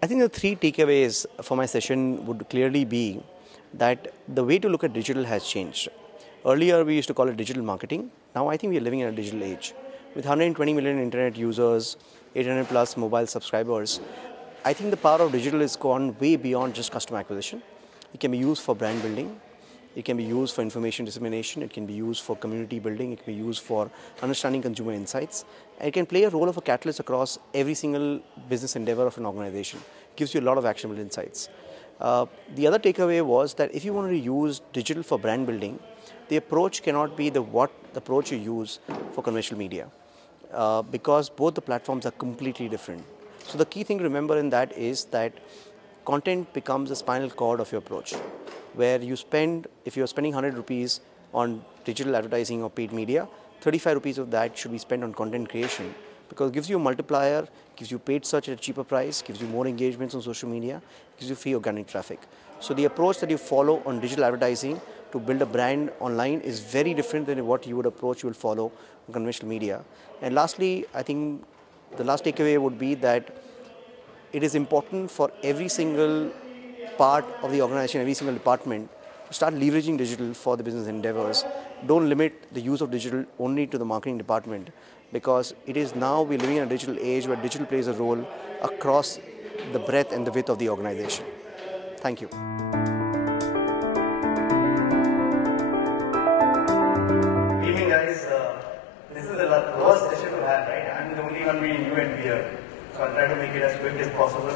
I think the three takeaways for my session would clearly be that the way to look at digital has changed. Earlier, we used to call it digital marketing. Now, I think we are living in a digital age. With 120 million internet users, 800 plus mobile subscribers, I think the power of digital has gone way beyond just customer acquisition. It can be used for brand building. It can be used for information dissemination. It can be used for community building. It can be used for understanding consumer insights. And it can play a role of a catalyst across every single business endeavor of an organization. It gives you a lot of actionable insights. The other takeaway was that if you want to use digital for brand building, the approach cannot be the approach you use for conventional media, because both the platforms are completely different. So the key thing to remember in that is that content becomes the spinal cord of your approach, where you spend, if you're spending 100 rupees on digital advertising or paid media, 35 rupees of that should be spent on content creation, because it gives you a multiplier, gives you paid search at a cheaper price, gives you more engagements on social media, gives you free organic traffic. So the approach that you follow on digital advertising to build a brand online is very different than what you will follow on conventional media. And lastly, I think the last takeaway would be that it is important for every single part of the organization, every single department, to start leveraging digital for the business endeavors. Don't limit the use of digital only to the marketing department, because it is now we're living in a digital age where digital plays a role across the breadth and the width of the organization. Thank you. Good evening, guys. This is the worst session to have, right? I'm the only one being new and weird. So I'll try to make it as quick as possible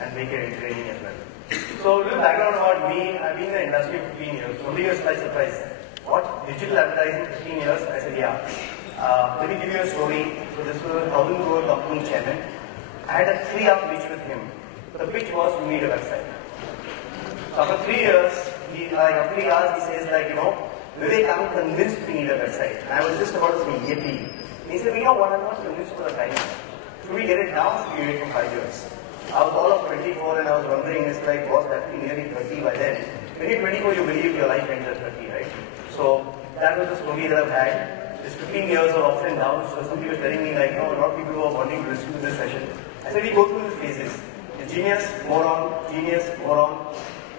and make it entertaining as well. So a little background about me. I've been in the industry for 15 years. Only a slight surprise. What? Digital advertising 15 years? I said, yeah. Let me give you a story. So this was a 1,000 crore company chairman. I had a 3-hour pitch with him. The pitch was to need a website. So after 3 years, after 3 hours, he says Vivek, I'm convinced we need a website. And I was just about to say, yippee. He said, you know what, I'm not convinced for the time. Should we get it now? Should we wait for 5 years? I was all of 24 and I was wondering, it's like, what's happening nearly 30 by then? When you're 24, you believe your life ends at 30, right? So that was the story that I've had. It's 15 years of ups and downs. So somebody was telling me, a lot of people who are wanting to listen to this session. I said, we go through these phases. Genius, moron,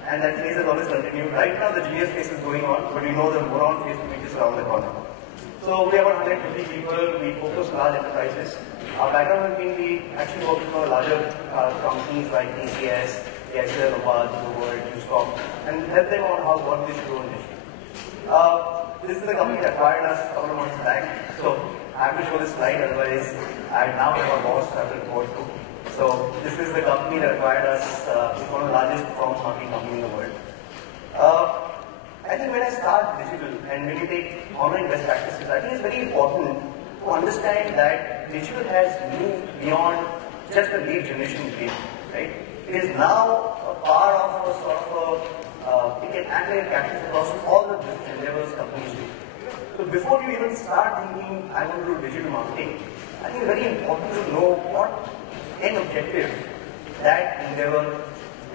and that phase has always continued. Right now, the genius phase is going on, but we know the moron phase will be just around the corner. So we have about 150 people. We focus on large enterprises. Our background has been we actually work for larger companies like TCS, Excel, Nopal, Newscom, and help them on what they should do in digital. This is the company that acquired us a couple of months back. So I have to show this slide, otherwise I now have a boss I have to report to. So this is the company that acquired us. It's one of the largest performance marketing companies in the world. I think when I start digital and when you take online best practices, I think it's very important to understand that digital has moved beyond just a lead generation game, right? It is now a part of a sort of it can act like a catalyst across all the business endeavors companies do. So before you even start thinking, I want to do digital marketing, I think it's very important to know what end objective that endeavor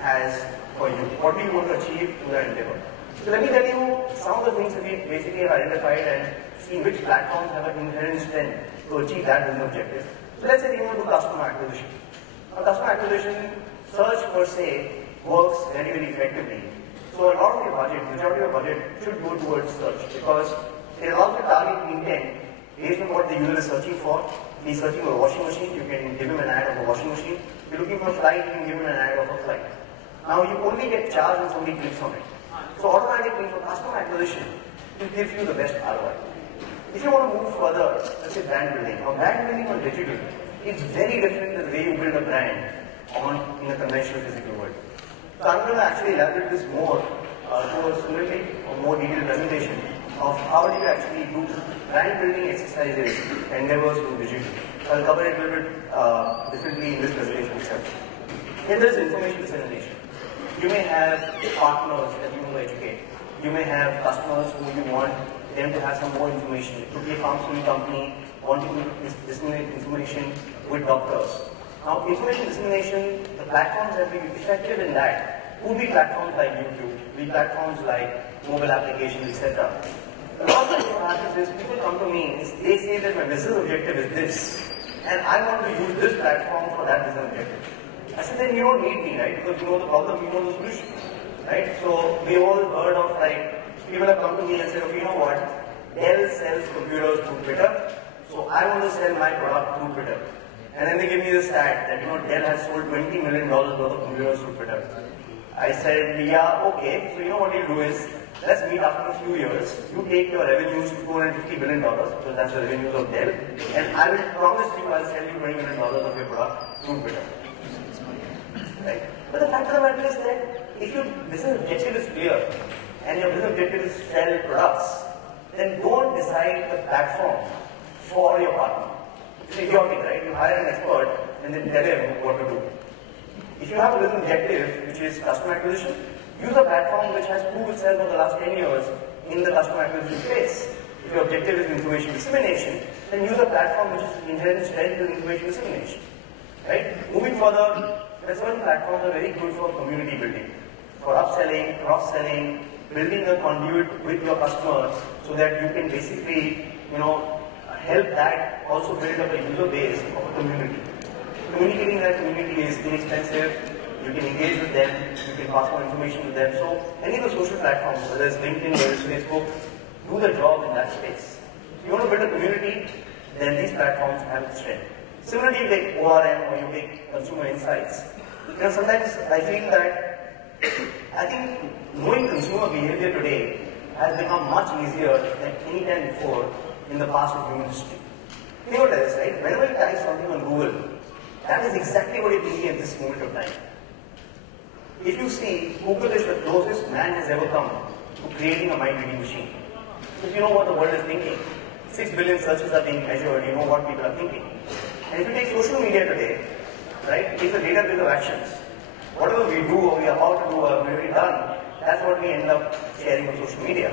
has for you. What do you want to achieve through that endeavor? So let me tell you some of the things that we basically have identified and seen which platforms have an inherent strength to achieve that business objective. So let's say you want to do customer acquisition. Now, customer acquisition, search per se, works very, very effectively. So a lot of your budget, majority of your budget should go towards search, because it allows you to target intent based on what the user is searching for. If he's searching for a washing machine, you can give him an ad of a washing machine. If you're looking for a flight, you can give him an ad of a flight. Now you only get charged when somebody clicks on it. So automatically for customer acquisition, it gives you the best ROI. If you want to move further, let's say brand building. Now brand building on digital is very different than the way you build a brand in a conventional physical world. So I'm going to actually elaborate this more towards a more detailed presentation of how do you actually do brand building exercises, endeavors to digital. So I'll cover it a little bit differently in this presentation itself. Then there's information dissemination. You may have partners that you want to educate. You may have customers who you want them to have some more information. It could be a pharmaceutical company wanting to disseminate information with doctors. Now, information dissemination, the platforms that will be effective in that would be platforms like YouTube, would be platforms like mobile applications, etc. A lot of what happens is people come to me, they say that my business objective is this, and I want to use this platform for that business objective. I said, then you don't need me, right? Because you know the problem, you know the solution, right? So we all heard of like, people have come to me and said, okay, you know what? Dell sells computers through Twitter, so I want to sell my product through Twitter. And then they give me the stat that, you know, Dell has sold $20 million worth of computers through Twitter. I said, yeah, okay, so you know what you do is, let's meet after a few years, you take your revenues to $250 billion, because that's the revenues of Dell, and I will promise you I'll sell you $20 million of your product through Twitter. Right? But the fact of the matter is that if your business objective is clear, and your business objective is to sell products, then don't decide the platform for your partner. It's idiotic, right? You hire an expert and then tell him what to do. If you have a business objective, which is customer acquisition, use a platform which has proved itself over the last 10 years in the customer acquisition space. If your objective is information dissemination, then use a platform which is inherent strength in information dissemination. Right? Moving further, there are certain platforms that are very good for community building, for upselling, cross-selling, building a conduit with your customers so that you can basically, help that also build up a user base of a community. Communicating in that community is inexpensive. You can engage with them, you can pass on information to them. So any of the social platforms, whether it's LinkedIn, whether it's Facebook, do the job in that space. If you want to build a community, then these platforms have strength. Similarly, you take ORM or you take consumer insights. Sometimes I feel that I think knowing consumer behavior today has become much easier than any time before in the past of human history. Think about this, right? Whenever you type something on Google, that is exactly what you're thinking at this moment of time. If you see, Google is the closest man has ever come to creating a mind-reading machine. If you know what the world is thinking, 6 billion searches are being measured, you know what people are thinking. And if you take social media today, right, it's a database of actions. Whatever we do or we are about to do or we've already done, that's what we end up sharing on social media.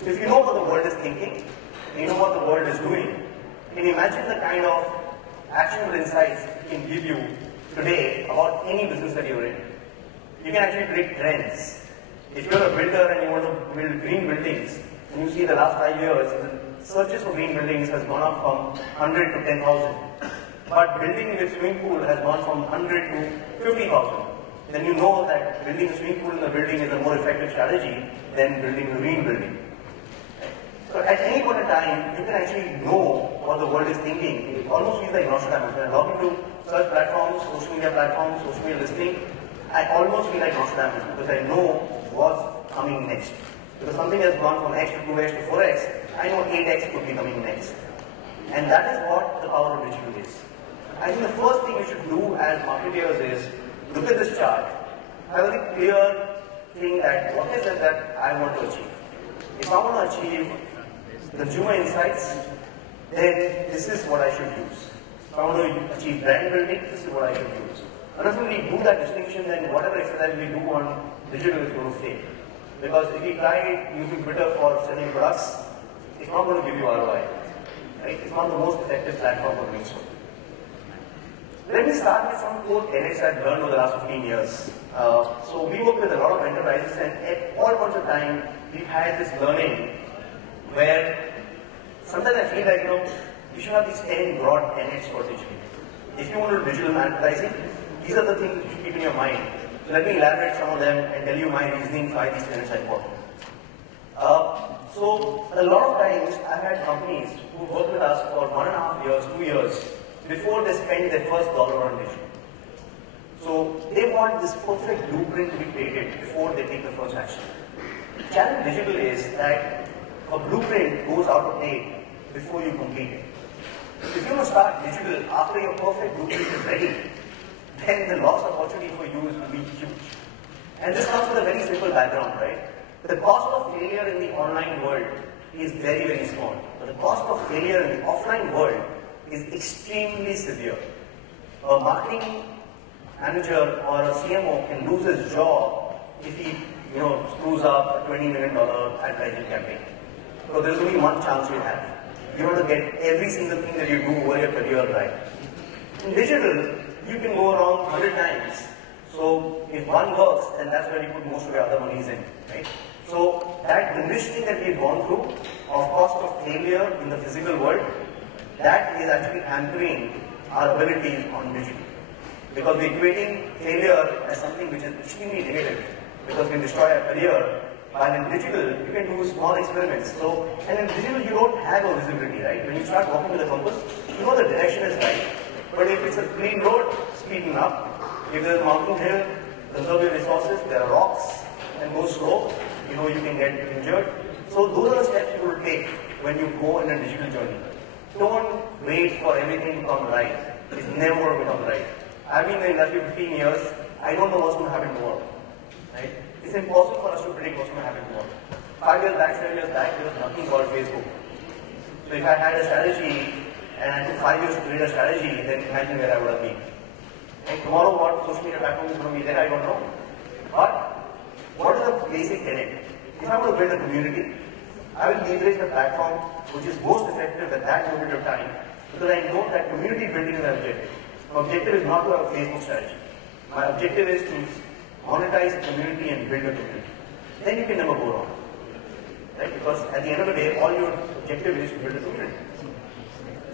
So if you know what the world is thinking, you know what the world is doing, can you imagine the kind of actionable insights it can give you today about any business that you're in? You can actually predict trends. If you're a builder and you want to build green buildings, and you see the last 5 years, the searches for green buildings has gone up from 100 to 10,000. But building with swimming pool has gone from 100 to 50,000. Then you know that building a swimming pool in the building is a more effective strategy than building a green building. So at any point in time, you can actually know what the world is thinking. It almost feels like Nostradamus. When I log into search platforms, social media platforms, social media listening, I almost feel like Nostradamus because I know what's coming next. Because something has gone from X to 2X to 4X, I know 8X could be coming next. And that is what the power of digital is. I think the first thing you should do as marketers is look at this chart, have a very clear thing that what is it that I want to achieve. If I want to achieve consumer insights, then this is what I should use. If I want to achieve brand building, this is what I should use. Unless we do that distinction, then whatever exercise we do on digital is going to fail. Because if you try using Twitter for selling products, it's not going to give you ROI. Right? It's not the most effective platform for doing so. Let me start with some core tenets I've learned over the last 15 years. So we work with a lot of enterprises, and at all points of time, we've had this learning where sometimes I feel like, you should have these 10 broad tenets for digital. If you want to do digital advertising, these are the things you should keep in your mind. So let me elaborate some of them and tell you my reasoning why these tenets are important. So a lot of times I've had companies who work with us for 1.5 years, 2 years, before they spend their first dollar on digital. So they want this perfect blueprint to be created before they take the first action. The challenge digital is that a blueprint goes out of date before you complete it. If you want to start digital after your perfect blueprint is ready, then the loss opportunity for you is going to be huge. And this comes with a very simple background, right? The cost of failure in the online world is very, very small. But the cost of failure in the offline world is extremely severe. A marketing manager or a CMO can lose his job if he, screws up a $20 million advertising campaign. So there's only one chance you have. You want to get every single thing that you do over your career right. In digital, you can go wrong 100 times. So if one works, then that's where you put most of your other monies in, right? So that conditioning that we've gone through of cost of failure in the physical world, that is actually hampering our ability on digital. Because we're equating failure as something which is extremely negative, because we can destroy a career, while in digital, you can do small experiments. So, and in digital, you don't have a visibility, right? When you start walking with a compass, you know the direction is right. But if it's a clean road, speeding up. If there's a mountain hill, conserve your resources, there are rocks, and go slow, you know you can get injured. So those are the steps you will take when you go in a digital journey. Don't wait for everything to come right. It's never going to become right. I've been in the industry 15 years. I don't know what's going to happen tomorrow. Right? It's impossible for us to predict what's going to happen tomorrow. 5 years back, 7 years back, there was nothing called Facebook. So if I had a strategy and I took 5 years to create a strategy, then imagine where I would have been. And tomorrow what social media platform is going to be there, I don't know. But what is the basic tenet? If I want to build a community, I will leverage the platform which is most effective at that moment of time, because I know that community building is an objective. My objective is not to have a Facebook strategy. My objective is to monetize the community and build a community. Then you can never go wrong. Right? Because at the end of the day, all your objective is to build a community.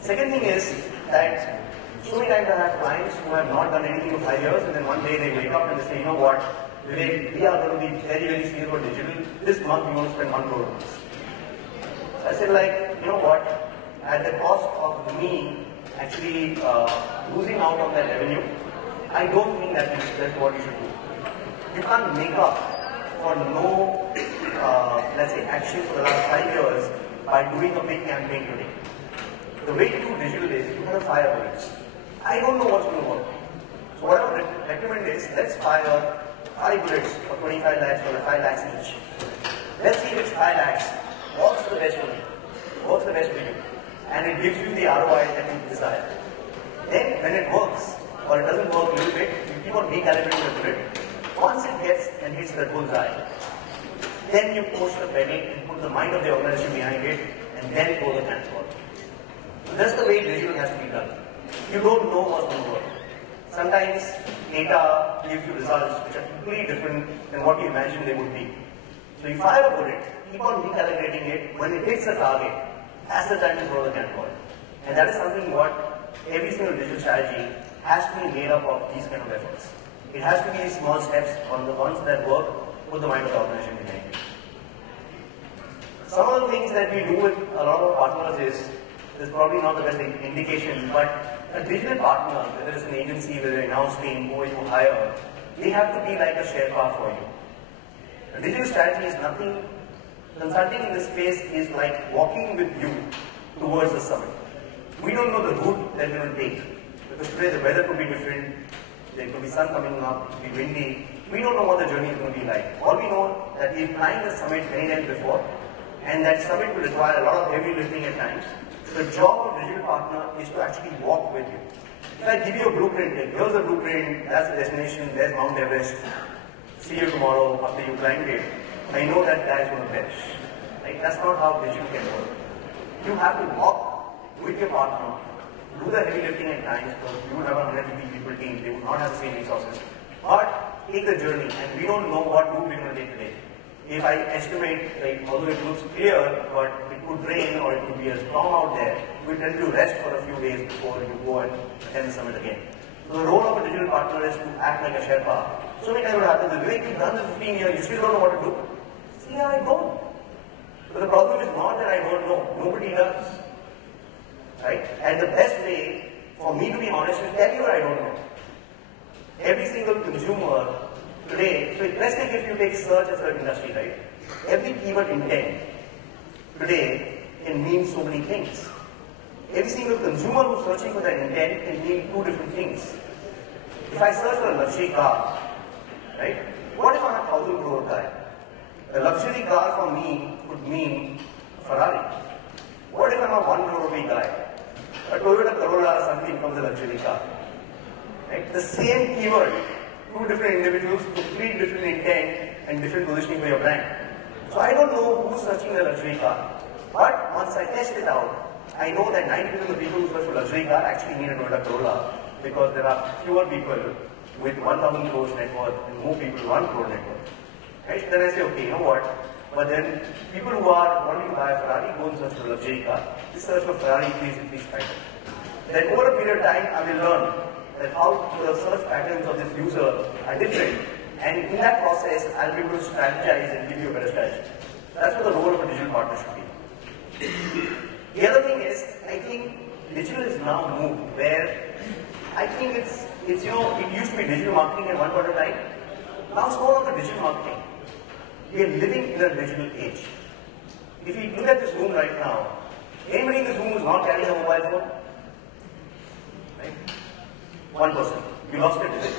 Second thing is that so many times I have clients who have not done anything for 5 years, and then one day they wake up and they say, you know what, Vivek, we are going to be very, very serious about digital. This month we want to spend 1 crore rupees. So I said, like, you know what, at the cost of me actually losing out on that revenue, I don't think that's what you should do. You can't make up for no, let's say, action for the last 5 years by doing a big campaign today. The way to do digital is you have fire bullets. I don't know what's going to work. So what I would recommend is, let's fire 5 bullets for 25 lakhs or 5 lakhs each. Let's see which 5 lakhs works the best for me, works the best for you, and it gives you the ROI that you desire. Then when it works, or it doesn't work a little bit, you keep on recalibrating the bullet. Once it gets and hits the bullseye, then you push the pedal and put the mind of the organization behind it, and then go the cannonball. So that's the way digital has to be done. You don't know what's going to work. Sometimes data gives you results which are completely different than what you imagined they would be. So you fire a bullet, keep on recalibrating it. When it hits the target, that's the time to throw the cannonball. And that is something what every single digital strategy has to be made up of these kind of efforts. It has to be these small steps on the ones that work, put the mind of the organization behind it. Some of the things that we do with a lot of partners is probably not the best indication, but a digital partner, whether it's an agency, whether an in-house team, who you hire, they have to be like a Sherpa for you. A digital strategy is nothing. Consulting in this space is like walking with you towards the summit. We don't know the route that we will take, because today the weather could be different, there could be sun coming up, it could be windy. We don't know what the journey is going to be like. All we know that we've climbed the summit many times before, and that summit will require a lot of heavy lifting at times. The job of digital partner is to actually walk with you. If I give you a blueprint, here's the blueprint, that's the destination, there's Mount Everest, see you tomorrow after you climb it, I know that guy is going to perish. Right? That's not how digital can work. You have to walk with your partner, do the heavy lifting at times, because you would have a 150 people team, they would not have the same resources. But take the journey, and we don't know what route we're going to take today. If I estimate, like, although it looks clear, but it could rain or it could be a storm out there, we tend to rest for a few days before you go and attend the summit again. So the role of a digital partner is to act like a Sherpa. So many times what happens is, Vivek, you've done this 15 years, you still don't know what to do. See, yeah, I don't. But the problem is not that I don't know, nobody does. Right? And the best way for me to be honest is tell you what I don't know. Every single consumer today, so let's take if you take search as an industry, right? Every keyword intent today can mean so many things. Every single consumer who's searching for that intent can mean 2 different things. If I search for a luxury car, right? What if I'm a 1,000 crore guy? A luxury car for me could mean Ferrari. What if I'm a 1 crore rupee guy? A Toyota Corolla or something becomes a luxury car. Right? The same keyword, 2 different individuals, complete different intent and different positioning for your brand. So I don't know who's searching the luxury car. But once I test it out, I know that 90% of the people who search for luxury car actually need a Toyota Corolla, because there are fewer people with 1,000 crores net worth and more people with 1 crore net worth. Right? Then I say, okay, you know what? But then people who are wanting to buy a Ferrari go and search for a luxury car. They search for Ferrari 365. Then over a period of time, I will learn that how the search patterns of this user are different. And in that process, I'll be able to strategize and give you a better strategy. That's what the role of a digital partner should be. The other thing is, I think digital is now moved where I think it's it used to be digital marketing at one point of time. Now it's no longer digital marketing. We are living in a digital age. If you look at this room right now, anybody in this room who's not carrying a mobile phone? Right? One person. You lost it, is it?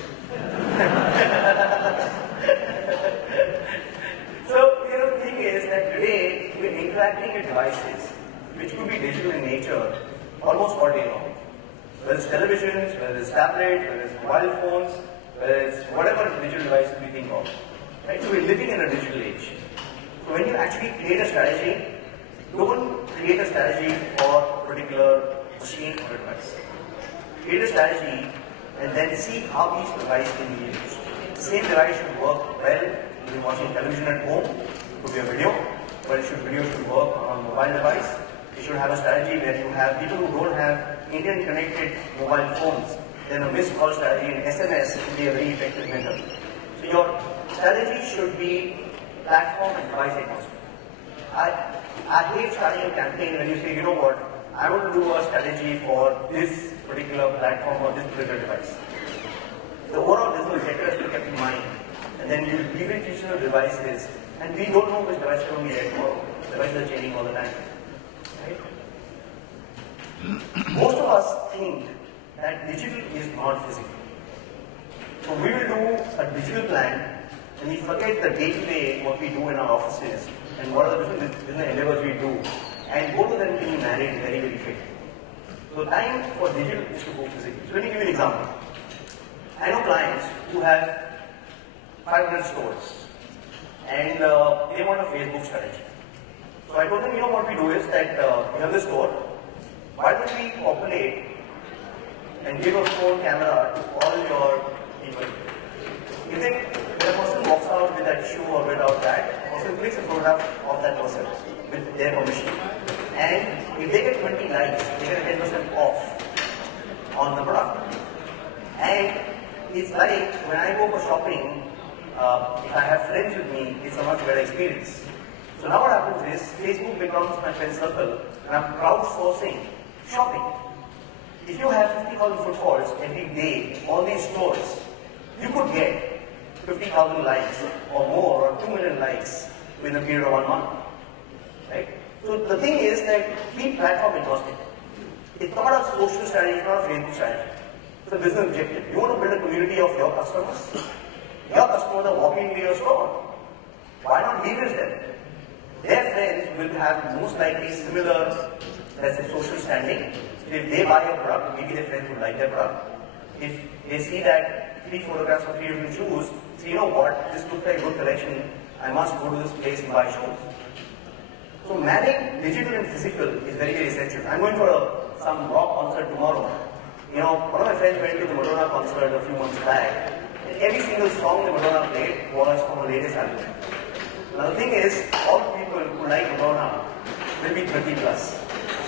So, the thing is that today we're interacting with devices which could be digital in nature almost all day long. Whether it's televisions, whether it's tablets, whether it's mobile phones, whether it's whatever digital devices we think of. Right? So we're living in a digital age. So when you actually create a strategy, don't create a strategy for a particular machine or device. Create a strategy and then see how each device can be used. The same device should work well if you're watching television at home. It could be a video, but video should work on a mobile device. You should have a strategy where you have people who don't have Indian connected mobile phones. Then a missed call strategy and SMS can be a very effective method. So your strategy should be platform and device agnostic. I hate starting a campaign when you say, you know what, I want to do a strategy for this particular platform or this particular device. The overall business objective has to be kept in mind. And then you leverage each of the devices, and we don't know which device is going to be there tomorrow. Devices are changing all the time. Right? Most of us think that digital is not physical. So we will do a digital plan, and we forget the day-to-day what we do in our offices, and what are the different business endeavors we do, and both of them can be managed very, very quickly. So time for digital is to go physical. So let me give you an example. I know clients who have 500 stores, and they want a Facebook strategy. So I told them, what we do is that you have this store, why don't we populate and give a phone camera to all your people. You think when a person walks out with that shoe or without that, the person clicks a photograph of that person with their permission. And if they get 20 likes, they get 10% off on the product. And it's like when I go for shopping, if I have friends with me, it's a much better experience. So now what happens is, Facebook becomes my friend circle, and I'm crowdsourcing shopping. If you have 50,000 footfalls every day on these stores, you could get 50,000 likes or more, or 2 million likes within a period of 1 month. Right? So the thing is that keep platform agnostic. It's not a social strategy, it's not a Facebook strategy. It's a business objective. You want to build a community of your customers. Your customers are walking into your store. Why not leverage them? Their friends will have most likely similar, let's say, social standing. So if they buy a product, maybe their friends would like their product. If they see that 3 photographs of 3 different shoes, say, this looks like a good collection, I must go to this place and buy shoes. So marrying digital and physical is very, very essential. I'm going for some rock concert tomorrow. One of my friends went to the Madonna concert a few months back, and every single song the Madonna played was from her latest album. Now the thing is, all people who like Madonna will be 30 plus.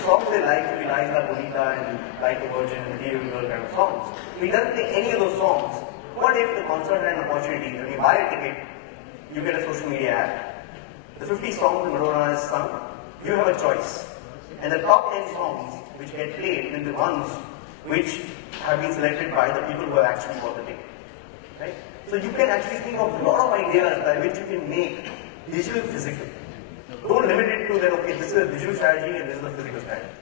Songs they like will be Like La Bonita and Like a Virgin and Material Girl kind of songs. If he doesn't play any of those songs, what if the concert had an opportunity, when you buy a ticket, you get a social media ad. The 50 songs that Madonna has sung, you have a choice. And the top 10 songs which get played will be the ones which have been selected by the people who have actually bought the ticket. Right? So you can actually think of a lot of ideas by which you can make digital physical. Don't limit it to that, okay, this is a digital strategy and this is a physical strategy.